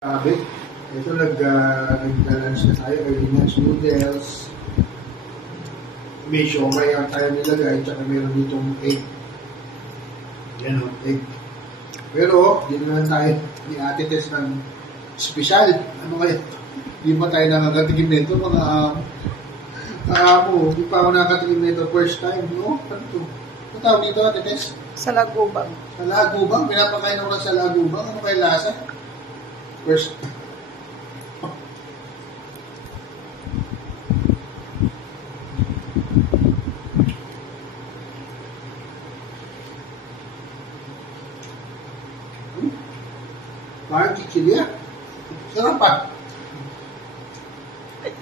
Sabi, ito nag-lunch na tayo, early lunch noodles. May siomay ang tayo nilagay, tsaka meron ditong egg. Yan o, egg. Pero, di naman tayo ni Ate Tess ng special. Ano kaya? Di ba tayo nakakatikim nito? Mga mo, di pa ako nakakatikim nito first time, no? Ano to? Ano tawag dito, Ate Tess? Sa Lagubang. Sa lagubang? Pinapakain ako sa lagubang. Ano kaya lasa? First. Parang chichilya. Sarap pa.